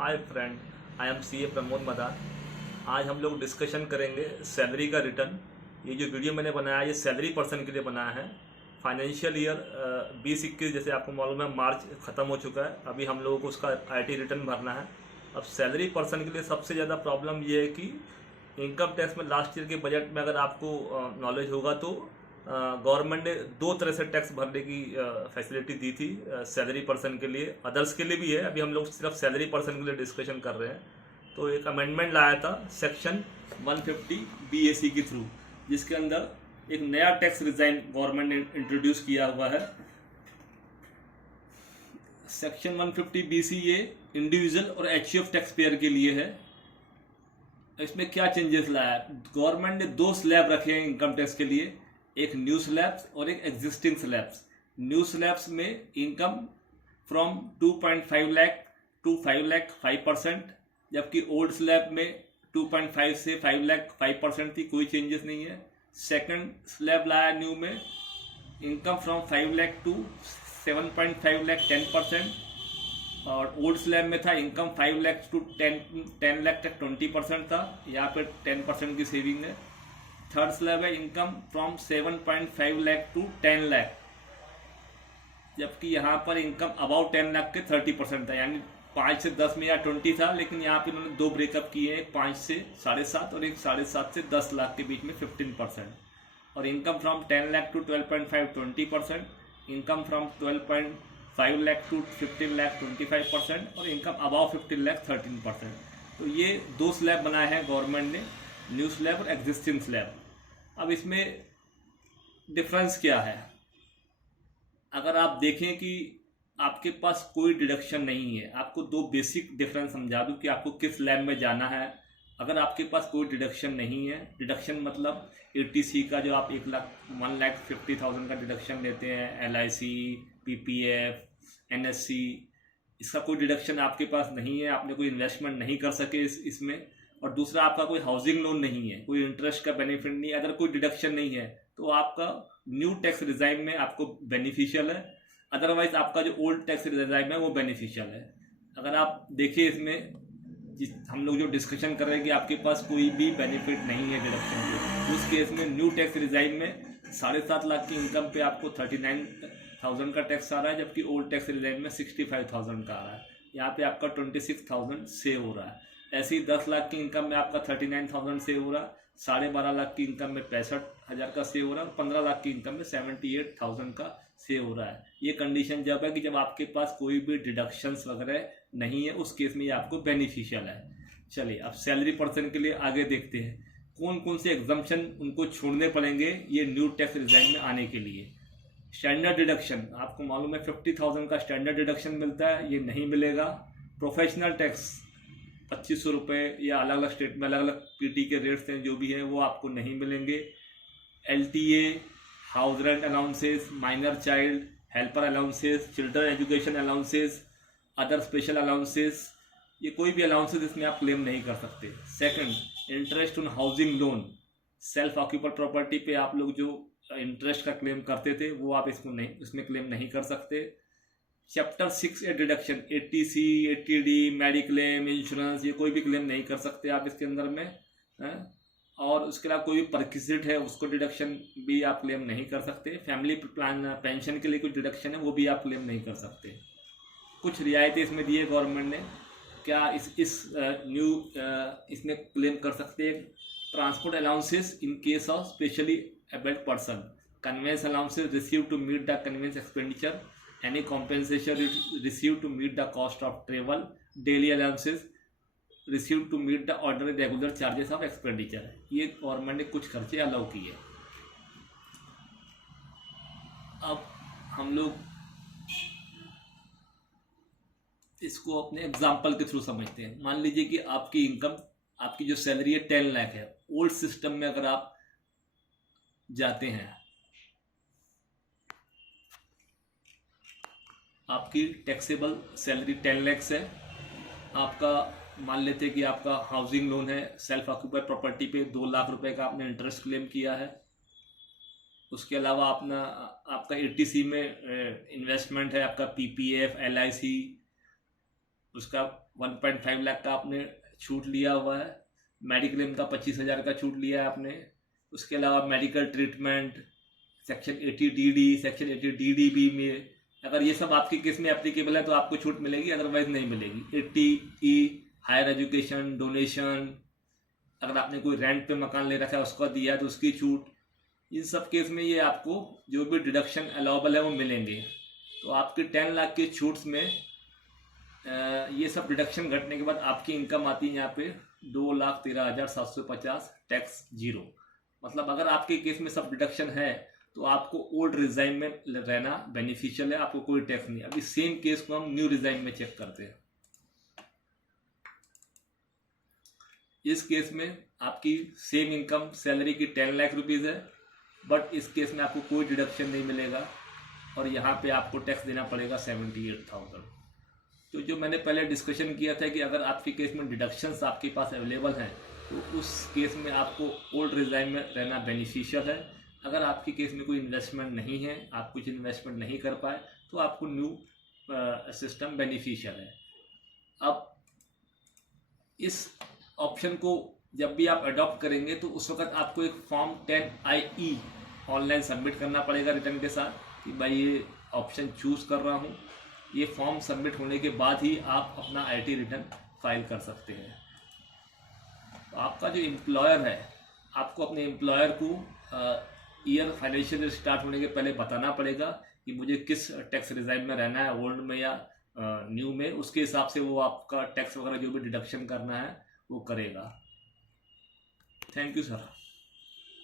Hi friend, I am CA Pramod Madan. आज हम लोग डिस्कशन करेंगे सैलरी का रिटर्न। ये जो वीडियो मैंने बनाया है ये सैलरी पर्सन के लिए बनाया है। फाइनेंशियल ईयर 2021 जैसे आपको मालूम है मार्च ख़त्म हो चुका है। अभी हम लोगों को उसका आईटी रिटर्न भरना है। अब सैलरी पर्सन के लिए सबसे ज़्यादा प्रॉब्लम ये है कि इनकम टैक्स में लास्ट ईयर के बजट में अगर आपको नॉलेज होगा तो गवर्नमेंट ने दो तरह से टैक्स भरने की फैसिलिटी दी थी सैलरी पर्सन के लिए। अदर्स के लिए भी है, अभी हम लोग सिर्फ सैलरी पर्सन के लिए डिस्कशन कर रहे हैं। तो एक अमेंडमेंट लाया था सेक्शन 150 बीएसी के थ्रू, जिसके अंदर एक नया टैक्स रिजाइन गवर्नमेंट ने इंट्रोड्यूस किया हुआ है। सेक्शन 150 बीसी ये इंडिविजुअल और एचयूएफ टैक्स पेयर के लिए है। इसमें क्या चेंजेस लाया है? गवर्नमेंट ने दो स्लैब रखे हैं इनकम टैक्स के लिए, एक न्यू स्लैब्स और एक एग्जिस्टिंग स्लैब्स। न्यू स्लैब्स में income from 2.5 lakh to 5 lakh 5%, जबकि ओल्ड स्लैब में 2.5 से 5 लाख 5% थी, कोई चेंजेस नहीं है। सेकंड स्लैब लाया न्यू में income from 5 lakh to 7.5 lakh 10%, और ओल्ड स्लैब में था इनकम 5 लाख टू 10 लाख तक 20% था, यहाँ पे 10% की सेविंग है। थर्ड स्लैब है income from 7.5 lakh to 10 lakh, जबकि यहाँ पर इनकम अबाउट 10 लाख के 30% था, यानी 5 से 10 में या 20 था, लेकिन यहाँ पे उन्होंने दो ब्रेकअप किए, एक 5 से 7.5 और एक 7.5 से 10 लाख के बीच में 15%। और income from 10 lakh to 12.5 20%, income from 12.5 lakh to 15 lakh 25%, और इनकम अबाव 15 लाख 13%। तो ये दो स्लैब बनाए हैं गवर्नमेंट ने, न्यू स्लैब और एग्जिस्टिंग स्लैब। अब इसमें डिफरेंस क्या है? अगर आप देखें कि आपके पास कोई डिडक्शन नहीं है, आपको दो बेसिक डिफरेंस समझा दूं कि आपको किस स्लैब में जाना है। अगर आपके पास कोई डिडक्शन नहीं है, डिडक्शन मतलब एटीसी का जो आप 1,50,000 का डिडक्शन लेते हैं, एलआईसी, पीपीएफ, एनएससी, इसका कोई डिडक्शन आपके पास नहीं है, आपने कोई इन्वेस्टमेंट नहीं कर सके इसमें। और दूसरा, आपका कोई हाउसिंग लोन नहीं है, कोई इंटरेस्ट का बेनिफिट नहीं है, अगर कोई डिडक्शन नहीं है तो आपका न्यू टैक्स रिजाइम में आपको बेनिफिशियल है। अदरवाइज आपका जो ओल्ड टैक्स रिजाइम है वो बेनिफिशियल है। अगर आप देखिए इसमें हम लोग जो डिस्कशन कर रहे हैं कि आपके पास कोई भी बेनिफिट नहीं है डिडक्शन के, उस केस में न्यू टैक्स रिजाइम में 7.5 लाख की इनकम पे आपको 39,000 का टैक्स आ रहा है, जबकि ओल्ड टैक्स रिजाइम में 65,000 का आ रहा है। यहाँ पे आपका 26,000 सेव हो रहा है। ऐसे ही 10 लाख की इनकम में आपका 39,000 सेव हो रहा है, 12.5 लाख की इनकम में 65,000 का सेव हो रहा है, और 15 लाख की इनकम में 78,000 का सेव हो रहा है। ये कंडीशन जब है कि जब आपके पास कोई भी डिडक्शंस वगैरह नहीं है, उस केस में ये आपको बेनिफिशियल है। चलिए अब सैलरी पर्सन के लिए आगे देखते हैं कौन कौन से एग्जम्पशन उनको छोड़ने पड़ेंगे ये न्यू टैक्स रिजाइम में आने के लिए। स्टैंडर्ड डिडक्शन, आपको मालूम है 50,000 का स्टैंडर्ड डिडक्शन मिलता है, ये नहीं मिलेगा। प्रोफेशनल टैक्स 2500 रुपये या अलग अलग स्टेट में अलग अलग पीटी के रेट्स हैं, जो भी हैं वो आपको नहीं मिलेंगे। LTA, house rent allowances, minor child helper allowances, children education allowances, other special allowances, ये कोई भी अलाउंसेस इसमें आप क्लेम नहीं कर सकते। Second, interest on housing loan, self occupied property पे आप लोग जो इंटरेस्ट का क्लेम करते थे वो आप इसमें क्लेम नहीं कर सकते। Chapter 6A deduction, eighty C, eighty D, mediclaim, insurance, ये कोई भी क्लेम नहीं कर सकते आप इसके अंदर में है? और उसके अलावा कोई भी परक्विजिट है उसको डिडक्शन भी आप क्लेम नहीं कर सकते। फैमिली प्लान पेंशन के लिए कुछ डिडक्शन है वो भी आप क्लेम नहीं कर सकते। कुछ रियायतें इसमें दी है गवर्नमेंट ने, क्या इसमें क्लेम कर सकते हैं। Transport allowances in case of specially abled person, conveyance allowances receive to meet the conveyance expenditure, any compensation received to meet the cost of travel, daily allowances received to meet the ordinary regular charges of expenditure। ये government ने कुछ खर्चे allow किए। अब हम लोग इसको अपने एग्जाम्पल के थ्रू समझते हैं। मान लीजिए कि आपकी इनकम, आपकी जो सैलरी है 10 लाख है। ओल्ड सिस्टम में अगर आप जाते हैं, आपकी टैक्सेबल सैलरी 10 लाख है। आपका मान लेते हैं कि आपका हाउसिंग लोन है, सेल्फ ऑक्यूपाइड प्रॉपर्टी पे 2 लाख रुपए का आपने इंटरेस्ट क्लेम किया है। उसके अलावा आपका एटीसी में इन्वेस्टमेंट है, आपका पीपीएफ, एलआईसी, उसका 1.5 लाख का आपने छूट लिया हुआ है, मेडिक्लेम का 25,000 का छूट लिया है आपने। उसके अलावा medical treatment section 80DD, section 80DDB में अगर ये सब आपके केस में एप्लीकेबल है तो आपको छूट मिलेगी, अदरवाइज नहीं मिलेगी। 80E हायर एजुकेशन डोनेशन, अगर आपने कोई रेंट पे मकान ले रखा है उसको दिया तो उसकी छूट, इन सब केस में ये आपको जो भी डिडक्शन अलाउबल है वो मिलेंगे। तो आपके 10 लाख के छूट्स में ये सब डिडक्शन घटने के बाद आपकी इनकम आती है यहाँ पे 2,13,750, टैक्स जीरो। मतलब अगर आपके केस में सब डिडक्शन है तो आपको ओल्ड रिजाइन में रहना बेनिफिशियल है, आपको कोई टैक्स नहीं। अभी सेम केस को हम न्यू रिजाइन में चेक करते हैं। इस केस में आपकी सेम इनकम सैलरी की 10 लाख रुपीज़ है, बट इस केस में आपको कोई डिडक्शन नहीं मिलेगा और यहाँ पे आपको टैक्स देना पड़ेगा 78,000। तो जो मैंने पहले डिस्कशन किया था कि अगर आपके केस में डिडक्शंस आपके पास अवेलेबल हैं तो उस केस में आपको ओल्ड रिजाइन में रहना बेनिफिशियल है। अगर आपके केस में कोई इन्वेस्टमेंट नहीं है, आप कुछ इन्वेस्टमेंट नहीं कर पाए, तो आपको न्यू सिस्टम बेनिफिशियल है। अब इस ऑप्शन को जब भी आप अडॉप्ट करेंगे तो उस वक्त आपको एक फॉर्म 10IE ऑनलाइन सबमिट करना पड़ेगा रिटर्न के साथ कि भाई ये ऑप्शन चूज कर रहा हूँ। ये फॉर्म सबमिट होने के बाद ही आप अपना IT रिटर्न फाइल कर सकते हैं। तो आपका जो एम्प्लॉयर है, आपको अपने एम्प्लॉयर को ईयर फाइनेंशियल ईयर स्टार्ट होने के पहले बताना पड़ेगा कि मुझे किस टैक्स रिजाइन में रहना है, ओल्ड में या न्यू में। उसके हिसाब से वो आपका टैक्स वगैरह जो भी डिडक्शन करना है वो करेगा। Thank you sir.